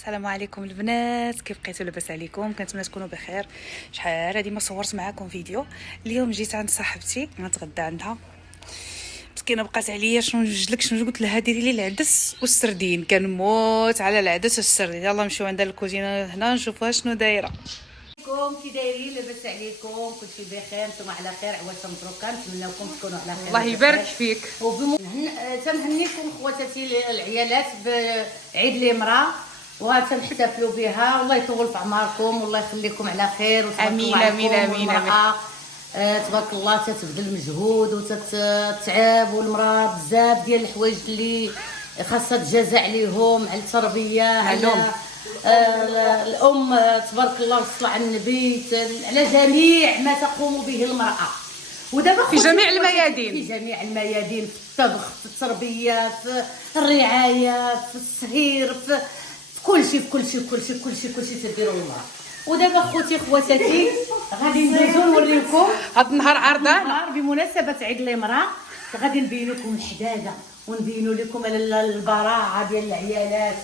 السلام عليكم البنات، كيف بقيتوا؟ لاباس عليكم؟ كنتمنى تكونوا بخير. شحال هادي ما صورت معكم فيديو. اليوم جيت عند صاحبتي غنتغدى عندها، مسكينه بقات عليا شنو نوجد لك شنو قلت لها ديري لي العدس والسردين. كنموت على العدس والسردين. يلا نمشيو عندها الكوزينه هنا نشوفوها شنو دايره. كي دايرين؟ لاباس عليكم؟ كلشي بخير؟ نتوما على خير؟ عواشا مبروكه، نتمنىوكم تكونوا على خير. الله يبارك فيك. تنهنيكم خواتاتي العيالات بعيد الامراه وتنحتفلوا بها. والله يطول في عمركم والله يخليكم على خير. امين امين امين امين. تبارك الله تتبذل مجهود وتتعب، والمراه بزاف ديال الحوايج اللي خاصها تجازى عليهم، على التربيه، على الام تبارك الله والصلاه على النبي، على جميع ما تقوم به المراه. ودابا في جميع الميادين، في جميع الميادين، في الطبخ، في التربيه، في الرعايه، في الصهير، في كلشي، في كلشي كلشي كلشي كلشي تديروا المراه. ودابا خواتاتي غادي ندوزو نوريكم هاد النهار عرضه نهار بمناسبه عيد الامراه. غادي نبين لكم الحداده ونبينوا لكم البراعه ديال العيالات.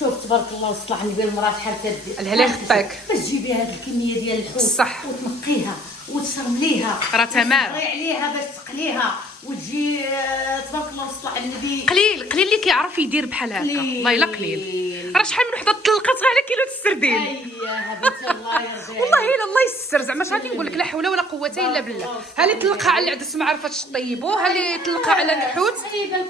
شوف تبارك الله والصلاه على النبي، المراه شحال كدير الهلا خطاك باش تجيبي هاد الكميه ديال الحوت صح وتنقيها وتشرمليها راه تمام، تطري عليها باش تقليها وتجي تبارك الله والصلاه على النبي. قليل قليل اللي كيعرف يدير بحال هكا، والله الا قليل. راه شحال من وحده طلقت غير على كيلو السردين. اييه بنت الله يرضي والله الا الله يستر. زعما اش غادي نقول لك؟ لا حول ولا قوه الا بالله. ها اللي طلقها على العدس ما عرفتش طيبو، ها اللي طلقها على الحوت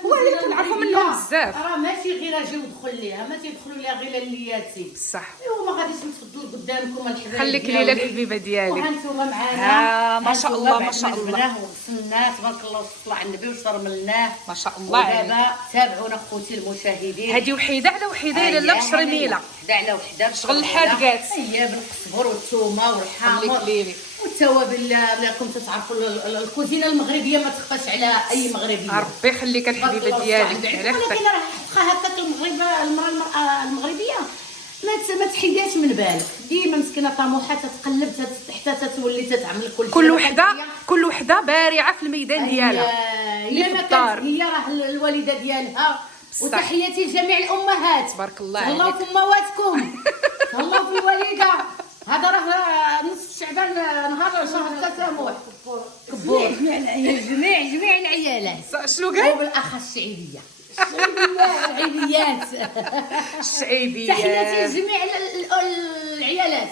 والله الا كنعرفوا منهم بزاف. راه ماشي غير اجي ودخل ليها، ما تيدخلوا ليها غير اللياتي صح. ايوا ما غاديش نتفضل قدامكم الحبايب. خليك ليلى الحبيبه ديالي. وهانتوما معانا ما شاء الله ما شاء الله وغسلناه تبارك الله والصلاه على النبي وشرملناه ما شاء الله عليك. ودابا تابعونا خوتي المشاهدين. هذه وحيده على وحيده الا بشرميله، وحده على وحده شغل الحادقات. هي بالقزبر والثومه والحامض والتوابل اللي كنتو تعرفوا. الكوزينه المغربيه ما تخفاش على اي مغربيه. ربي يخليك الحبيبه ديالي. ولكن راه بقى هكاك المراه المغربيه ما تحيداش من بالك، ديما مسكينه طموحه تتقلب حتى تولي تتعمل كل وحده بارعه في الميدان ديالها. الا ما كانت هي راه الوالده ديالها. وتحياتي لجميع الامهات، تبارك الله عليك. الله في امواتكم، الله في الوالده. هذا راه نصف شعبان نهار شهر التسامح. كبور جميع العيالات. شنو قال؟ وبالاخص الشعيبيه الشعيبيه. تحياتي لجميع العيالات.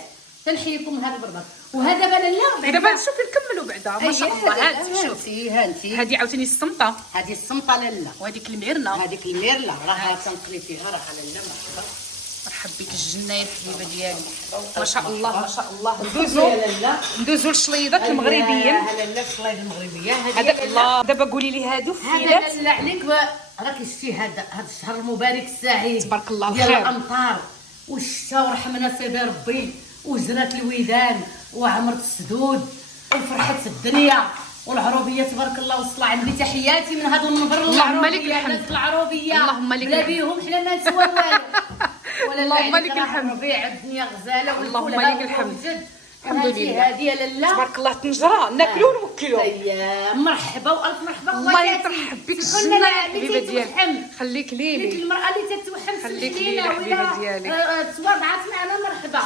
تنحييكم هذا بربط. وهذا لا دابا شوفي نكملوا بعدا. ما شاء الله. هانتي شوفي هانتي هذه عاوتاني السمطه، هذه السمطه لاله، وهذيك الميرنه، هذيك الميرله راه تنقلي فيها راه لاله. مرحبا مرحبا بك الجنه الحبيبه ديالي. ما شاء الله ما شاء الله. ندوزو للشليضات المغربيين. لاله الشليض المغربيه هذا الله. دابا قولي لي هادو فيلات. هذا لاله عليك راكي شفتي هذا الشهر المبارك السعيد تبارك الله ديال الخير. الامطار والشتا ورحمنا سيدي ربي وجرات الودان وعمرت السدود وفرحت الدنيا والعروبيه تبارك الله والصلاه على النبي. تحياتي من هذا المنبر. اللهم لك الحمد. العروبيه اللهم لك بلا بيهم حنا ما نسوى والو. اللهم لك الحمد. ربيع الدنيا غزاله اللهم لك الحمد. الحمد لله. هذه لاله تبارك الله طنجره ناكلو ونوكلو. مرحبا والف مرحبا. الله يرحب بك الجنه الحبيبه ديالي. خليك ليلي. ديك المراه اللي تتوحم خليك ليلي الحبيبه ديالي. تواضعت معنا مرحبا.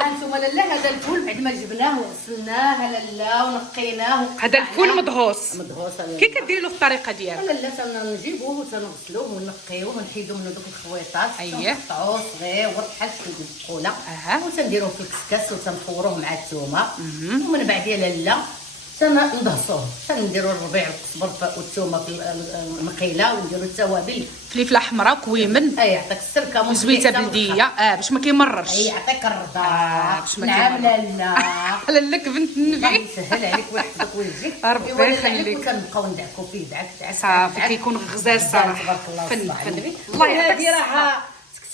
هانتوما لاله هذا الفول بعد ما جبناه وغسلناه لاله ونقيناه. هذا الفول مدهوس. مدهوس كي كديري له الطريقه ديالو؟ لاله تنجيبوه وتنغسلوه ونقيوه ونحيدو منه دوك الخويطات. نقطعوه صغير بحال البقوله. وتنديروه في الكسكس وتنفوروه مع الثومه. ومن بعد يا لاله تندهصوه، تنديروا الربيع والقزبر والثومه في المقيله ونديروا التوابل، فلفله حمراء كويمن. يعطيك السركه وزويته بلديه باش ما كيمررش. يعطيك الرضا باش ما نعم لاله لك بنت النبي. يسهل عليك ويحفظك ويجزيك. ربي يخليك. وكنبقاو ندعكوا فيه دعك صافي كيكون غزال صراحه. تبارك الله فن الله يعطيك الصحه.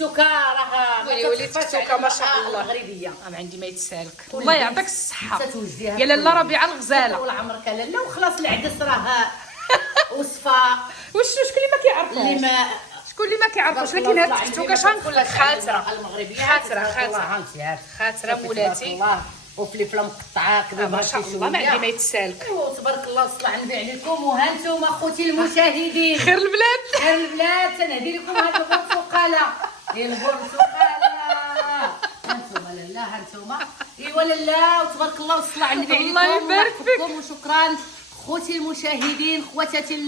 تكتوكه راه ولي تكتوكه ما شاء الله المغربيه. ما عندي ما يتسالك. الله يعطيك الصحه تتوجديها يا لاله ربيعه الغزاله. طول عمرك لاله. وخلاص العدس راه وصفه. شكون اللي ما كيعرفوش؟ شكون اللي ما كيعرفوش؟ لكن هاد التكتوكه شنقول لك خاطره المغربيه. خاطره مولاتي. وفلفله مقطعه كذا ما شاء الله ما عندي ما يتسالك. تبارك الله والصلاه على النبي عليكم. وهانتوما خوتي المشاهدين خير البلاد تنهدي لكم هاد البرتقاله. هي البرتقاله ايوا لاله وتبارك الله والصلاه على النبي عليكم. الله يبارك فيك. وشكرا خوتي المشاهدين، خواتاتي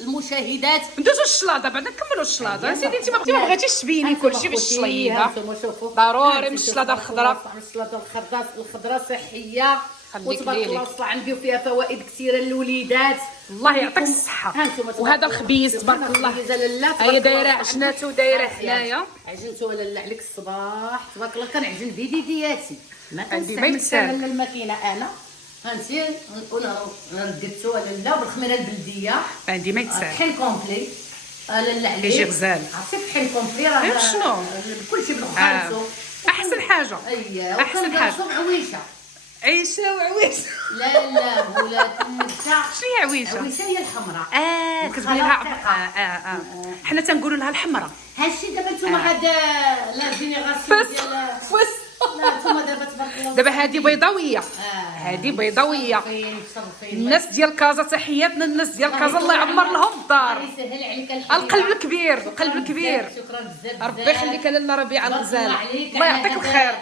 المشاهدات. ندوزو الشلاضه بعد نكملوا الشلاضه. سيدي انت ما بغيتيش تبيني كلشي بالشليضه. هانتوما شوفوا ضروري من الشلاضه الخضراء. الشلاضه الخضراء صحيه خليك وتبارك الله ليلي. والصلاه على النبي، وفيها فوائد كثيره للوليدات. الله يعطيك الصحه. وهذا الخبيز تبارك الله. هي دايره عجناتو دايره حنايا. عجنتو لاله عليك الصباح تبارك الله. كنعجن بيدياتي، ما عندي ما كنستعمل يتسال. حتى الماكينه انا. فهمتي رددتو لاله بالخميره البلديه. عندي ما يتسال. طحين كومبلي لاله عليك كيجي غزال. عرفتي طحين كومبلي راه شنو كلشي بالخالصو. احسن حاجه. اييه احسن حاجه عويشه. عيشه وعويشه. لا ولكن نبدا. شنو هي عويشه؟ عويشه هي الحمراء. كتبغي لها حنا تنقولوا لها الحمراء. هادشي دابا نتوما هذا لا جينيراسيون ديال لا نتوما دابا تبارك الله. دابا هذه بيضاويه. هذه بيضاويه. الناس ديال كازا تحياتنا الناس ديال كازا الله يعمر لهم الدار. يسهل عليك القلب الكبير القلب الكبير. شكرا بزاف. ربي يخليك لاله ربيعه الغزاله. الله يعطيك الخير.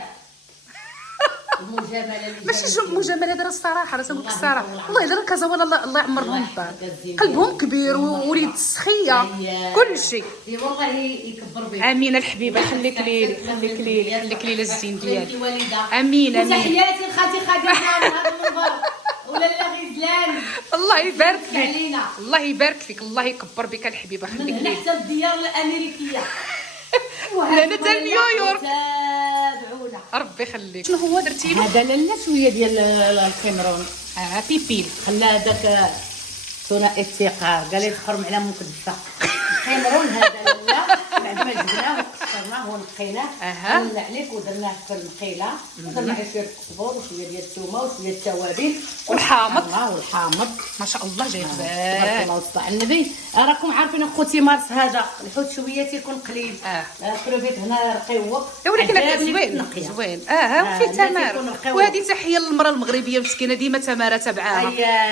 المجامله ماشي مجامله دابا الصراحه راه تنقول لك الصراحه والله الا كازا الله يعمر لهم الدار. قلبهم كبير ووليد السخيه كلشي. اي والله يكبر بك. امينه الحبيبه خليك ليلي خليك ليلي خليك ليلي الزين ديالك. الوالده امين امين. تحياتي لخالتي خديجه من هذا المنبر ولا لا غزلان. الله يبارك فيك. علينا. الله يبارك فيك. الله يكبر بك الحبيبه خليك من هنا ليلي. حتى الديار الامريكيه. لأن تا نيويورك. تابعونا. ربي يخليك. شنو هو درتي له؟ هذا لاله شويه ديال الكاميرون. بيبيل. خلى هذاك ثنائي الثقه قال لي تحرم على مكدفه. الكاميرون هذا لاله بعد ما جبناه وقشرناه ونقيناه. قلنا عليك ودرناه في المقيله ودرنا عليه شويه الكزبور وشويه ديال الثومه وشويه التوابل والحامض. ما شاء الله جاي تبارك غزال. الله وصل على النبي. راكم عارفين اخوتي مارس هذا الحوت شويه تيكون قليل. كروفيت هنا رقيق ولكن هذا زوين زوين. ها فيه تماره. وهذه تحيه للمراه المغربيه المسكينه ديما تماره تبعها.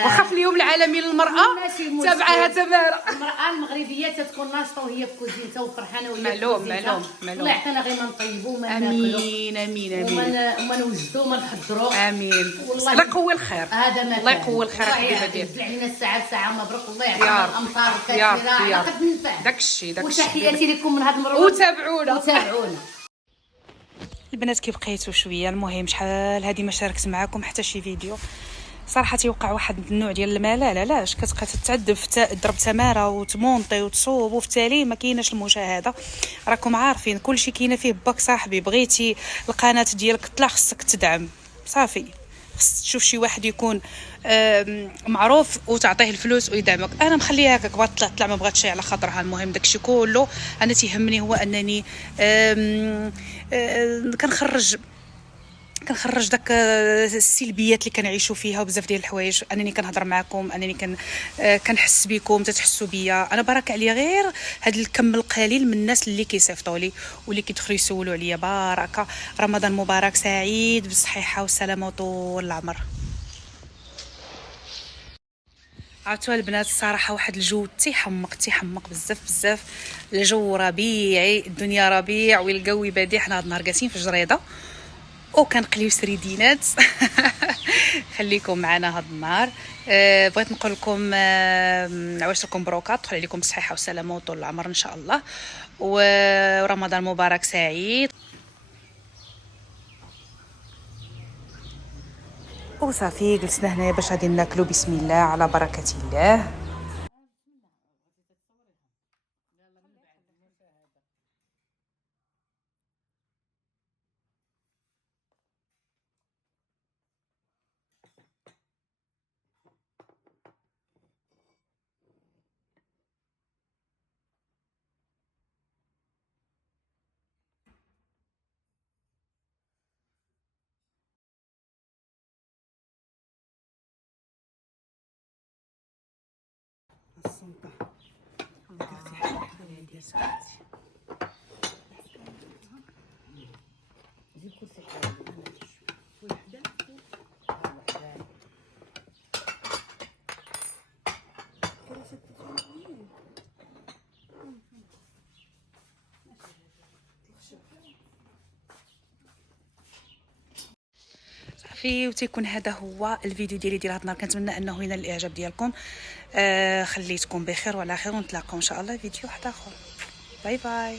واخا في اليوم العالمي للمراه تبعها تماره. المراه المغربيه تتكون ناشطه وهي في كوزينتها وفرحانه وهي معلوم. الله يعطينا غير ما نطيبوا وما امين امين امين. وما نوجدوا وما نحضروا. امين. الله يقوي الخير. هذا ما الله يقوي الخير الحبيبه ديالي. يبدل علينا الساعه بساعه مبروك. الله يعطينا الامطار الكثيره على قد النفع. داكشي وتحياتي لكم من هذا المره. وتابعونا. البنات كي بقيتوا شويه. المهم شحال هذه ما شاركت معكم حتى شي فيديو صراحه تيوقع واحد النوع ديال الملل. علاش كتبقى تتعذب تضرب تماره وتمونطي وتصوب وفي التالي ما كايناش المشاهده. راكم عارفين كلشي كاينه فيه باك صاحبي. بغيتي القناه ديالك تطلع خصك تدعم صافي. خص تشوف شي واحد يكون معروف وتعطيه الفلوس ويدعمك. انا مخليها هكاك بغات تطلع ما بغاتش على خاطرها. المهم داكشي كله انا تيهمني هو انني كنخرج داك السلبيات اللي كنعيشوا فيها وبزاف ديال الحوايج. انني كنهضر معكم انني كنحس بكم تتحسوا بيا. انا بارك عليا غير هذا الكم القليل من الناس اللي كيصيفطوا لي واللي كيدخلوا يسولوا عليا. باركه رمضان مبارك سعيد بالصحيحه والسلامه وطول العمر. عرفتوا البنات الصراحه واحد الجو تيحمق بزاف. الجو ربيعي الدنيا ربيع والجو بادي. حنا هاد النهار جالسين في جريده وكنقليو سريدينات. خليكم معنا هاد النهار. بغيت نقول لكم عواش لكم بروكات تدخل عليكم بالصحه والسلامه وطول العمر ان شاء الله. ورمضان مبارك سعيد. وصافي جلسنا هنايا باش غادي ناكلو بسم الله على بركه الله. صافي، وتيكون هذا هو الفيديو ديالي ديال هذا النهار. كنتمنى انه ينال الاعجاب ديالكم. خليتكم بخير وعلى خير، ونتلاقاو ان شاء الله فيديو واحد اخر. باي باي.